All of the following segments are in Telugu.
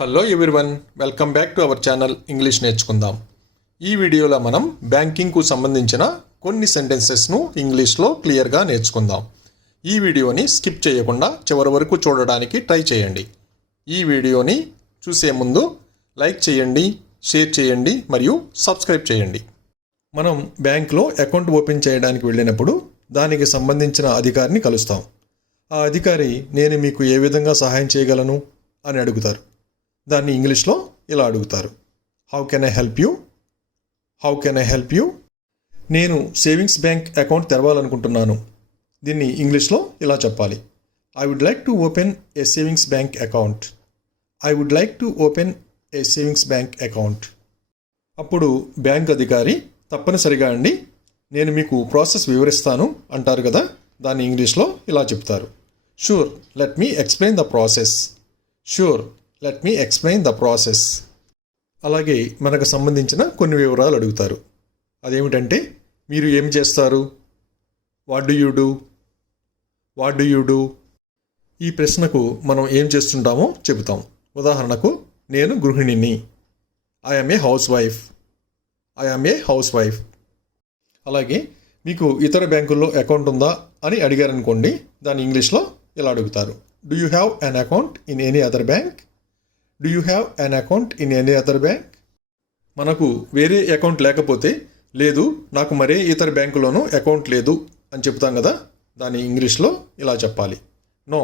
Hello everyone, welcome back to our channel English నేర్చుకుందాం. ఈ వీడియోలో మనం బ్యాంకింగ్కు సంబంధించిన కొన్ని సెంటెన్సెస్ను ఇంగ్లీష్లో క్లియర్గా నేర్చుకుందాం. ఈ వీడియోని స్కిప్ చేయకుండా చివరి వరకు చూడడానికి ట్రై చేయండి. ఈ వీడియోని చూసే ముందు లైక్ చేయండి, షేర్ చేయండి మరియు సబ్స్క్రైబ్ చేయండి. మనం బ్యాంక్లో అకౌంట్ ఓపెన్ చేయడానికి వెళ్ళినప్పుడు దానికి సంబంధించిన అధికారిని కలుస్తాం. ఆ అధికారి నేను మీకు ఏ విధంగా సహాయం చేయగలను అని అడుగుతారు. దాన్ని ఇంగ్లీష్లో ఇలా అడుగుతారు, how can I help you? How can I help you? నేను సేవింగ్స్ బ్యాంక్ అకౌంట్ తెరవాలనుకుంటున్నాను. దీన్ని ఇంగ్లీష్లో ఇలా చెప్పాలి, I would like to open a savings bank account. I would like to open a savings bank account. అప్పుడు బ్యాంక్ అధికారి తప్పనిసరిగా అండి, నేను మీకు ప్రాసెస్ వివరిస్తాను అంటారు కదా. దాన్ని ఇంగ్లీష్లో ఇలా చెప్తారు, sure let me explain the process. Sure let me explain the process. అలాగే మనకు సంబంధించిన కొన్ని వివరాలు అడుగుతారు. అదేమిటంటే, మీరు ఏమి చేస్తారు? What do you do? What do you do? ఈ ప్రశ్నకు మనం ఏం చేస్తుంటామో చెబుతాం. ఉదాహరణకు, నేను గృహిణిని. I am a housewife. I am a housewife. అలాగే మీకు ఇతర బ్యాంకుల్లో అకౌంట్ ఉందా అని అడిగారనుకోండి, దాన్ని ఇంగ్లీష్లో ఇలా అడుగుతారు, do you have an account in any other bank? Do you have an account in any other bank? మనకు వేరే అకౌంట్ లేకపోతే, లేదు నాకు మరే ఇతర బ్యాంకులోనూ అకౌంట్ లేదు అని చెప్తాం కదా. దాన్ని ఇంగ్లీష్లో ఇలా చెప్పాలి, no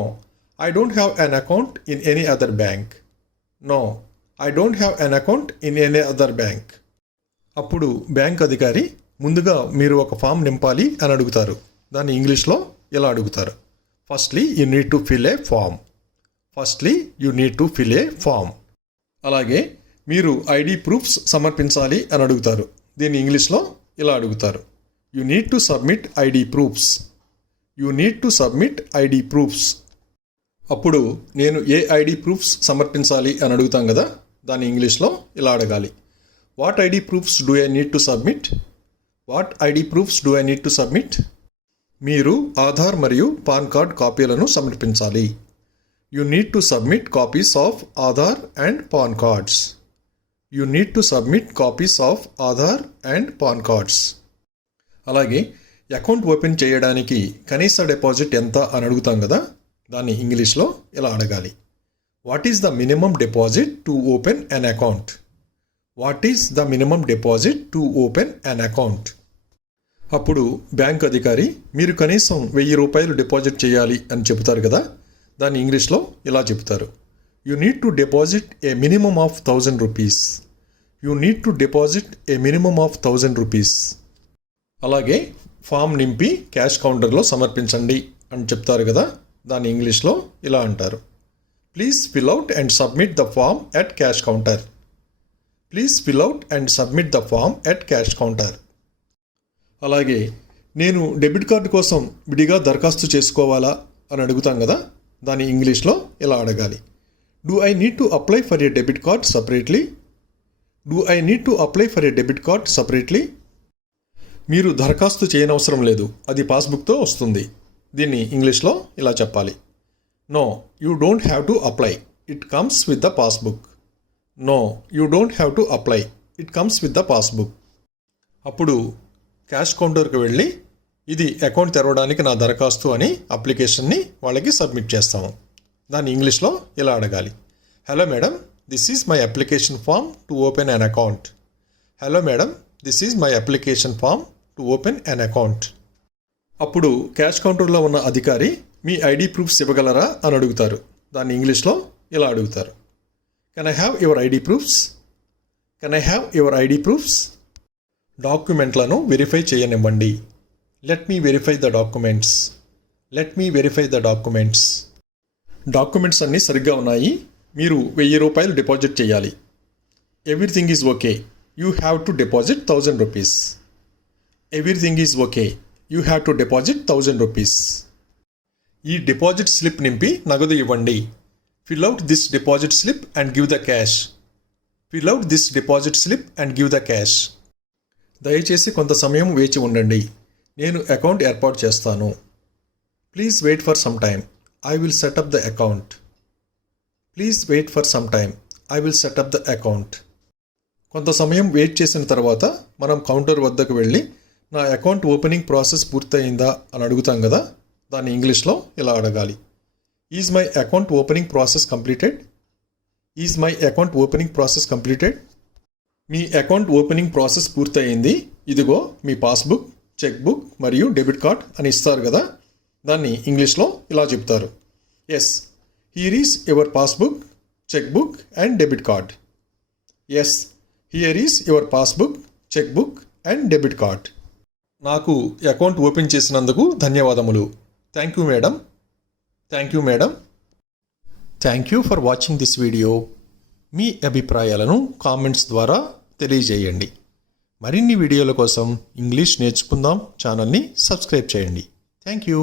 I don't have an account in any other bank. No I don't have an account in any other bank. అప్పుడు బ్యాంక్ అధికారి ముందుగా మీరు ఒక ఫామ్ నింపాలి అని అడుగుతారు. దాన్ని ఇంగ్లీష్లో ఇలా అడుగుతారు, firstly you need to fill a form. Firstly you need to fill a form. అలాగే మీరు ఐడి ప్రూఫ్స్ సమర్పించాలి అని అడుగుతారు. దీన్ని ఇంగ్లీష్లో ఇలా అడుగుతారు, you need to submit ID proofs. You need to submit ID proofs. అప్పుడు నేను ఏ ఐడి ప్రూఫ్స్ సమర్పించాలి అని అడుగుతాం కదా. దాన్ని ఇంగ్లీష్లో ఇలా అడగాలి, what ID proofs do I need to submit? What ID proofs do I need to submit? మీరు ఆధార్ మరియు పాన్ కార్డ్ కాపీలను సమర్పించాలి. You need to submit copies of Aadhaar and PAN cards. You need to submit copies of Aadhaar and PAN cards. అలాగే అకౌంట్ ఓపెన్ చేయడానికి కనీస డిపాజిట్ ఎంత అని అడుగుతాం కదా. దాన్ని ఇంగ్లీష్లో ఇలా అడగాలి, what is the minimum deposit to open an account? What is the minimum deposit to open an account? అప్పుడు బ్యాంక్ అధికారి మీరు కనీసం 1000 రూపాయలు డిపాజిట్ చేయాలి అని చెబుతారు కదా. దాన్ని ఇంగ్లీష్లో ఇలా చెప్తారు, you need to deposit a minimum of 1000 rupees. You need to deposit a minimum of 1000 rupees. అలాగే ఫామ్ నింపి క్యాష్ కౌంటర్లో సమర్పించండి అని చెప్తారు కదా. దాన్ని ఇంగ్లీష్లో ఇలా అంటారు, please fill out and submit the form at cash counter. Please fill out and submit the form at cash counter. అలాగే నేను డెబిట్ కార్డు కోసం విడిగా దరఖాస్తు చేసుకోవాలా అని అడుగుతాం కదా. దాన్ని ఇంగ్లీష్లో ఇలా అడగాలి, do I need to apply for a debit card separately? Do I need to apply for a debit card separately? మీరు దరఖాస్తు చేయనవసరం లేదు, అది పాస్బుక్తో వస్తుంది. దీన్ని ఇంగ్లీష్లో ఇలా చెప్పాలి, no you don't have to apply, it comes with the passbook. No you don't have to apply, it comes with the passbook. అప్పుడు క్యాష్ కౌంటర్కి వెళ్ళి, ఇది అకౌంట్ తెరవడానికి నా దరఖాస్తు అని అప్లికేషన్ని వాళ్ళకి సబ్మిట్ చేస్తాము. దాన్ని ఇంగ్లీష్లో ఇలా అడగాలి, hello madam, this is my application form to open an account. Hello madam, this is my application form to open an account. అప్పుడు క్యాష్ కౌంటర్లో ఉన్న అధికారి మీ ఐడి ప్రూఫ్స్ ఇవ్వగలరా అని అడుగుతారు. దాన్ని ఇంగ్లీష్లో ఇలా అడుగుతారు, can I have your ID proofs? Can I have your ID proofs? డాక్యుమెంట్లను వెరిఫై చేయనివ్వండి. Let me verify the documents. Let me verify the documents. Documents అన్నీ సరిగ్గా ఉన్నాయి, మీరు 1000 రూపాయలు డిపాజిట్ చేయాలి. Everything is okay, you have to deposit 1000 rupees. Everything is okay, you have to deposit 1000 rupees. ఈ డిపాజిట్ స్లిప్ నింపి నగదు ఇవ్వండి. Fill out this deposit slip and give the cash. Fill out this deposit slip and give the cash. దయచేసి కొంత సమయం వేచి ఉండండి, నేను అకౌంట్ ఏర్పాటు చేస్తాను. Please wait for some time, I will set up the account. Please wait for some time, I will set up the account. కొంత సమయం వెయిట్ చేసిన తర్వాత మనం కౌంటర్ వద్దకు వెళ్ళి నా అకౌంట్ ఓపెనింగ్ ప్రాసెస్ పూర్తయిందా అని అడుగుతాం కదా, దాన్ని ఇంగ్లీష్లో ఇలా అడగాలి. Is my account opening process completed? Is my account opening process completed? మీ అకౌంట్ ఓపెనింగ్ ప్రాసెస్ పూర్తయింది, ఇదిగో మీ పాస్బుక్, చెక్ బుక్ మరియు డెబిట్ కార్డ్ అని ఇస్తారు కదా, దాన్ని ఇంగ్లీష్లో ఇలా చెప్తారు. Yes, here is your passbook, cheque book and debit card. Yes, here is your passbook, cheque book and debit card. నాకు అకౌంట్ ఓపెన్ చేసినందుకు ధన్యవాదములు. Thank you madam. Thank you madam. Thank you for watching this video. మీ అభిప్రాయాలను కామెంట్స్ ద్వారా తెలియజేయండి. మరిన్ని వీడియోల కోసం ఇంగ్లీష్ నేర్చుకుందాం ఛానల్ని సబ్స్క్రైబ్ చేయండి. Thank you.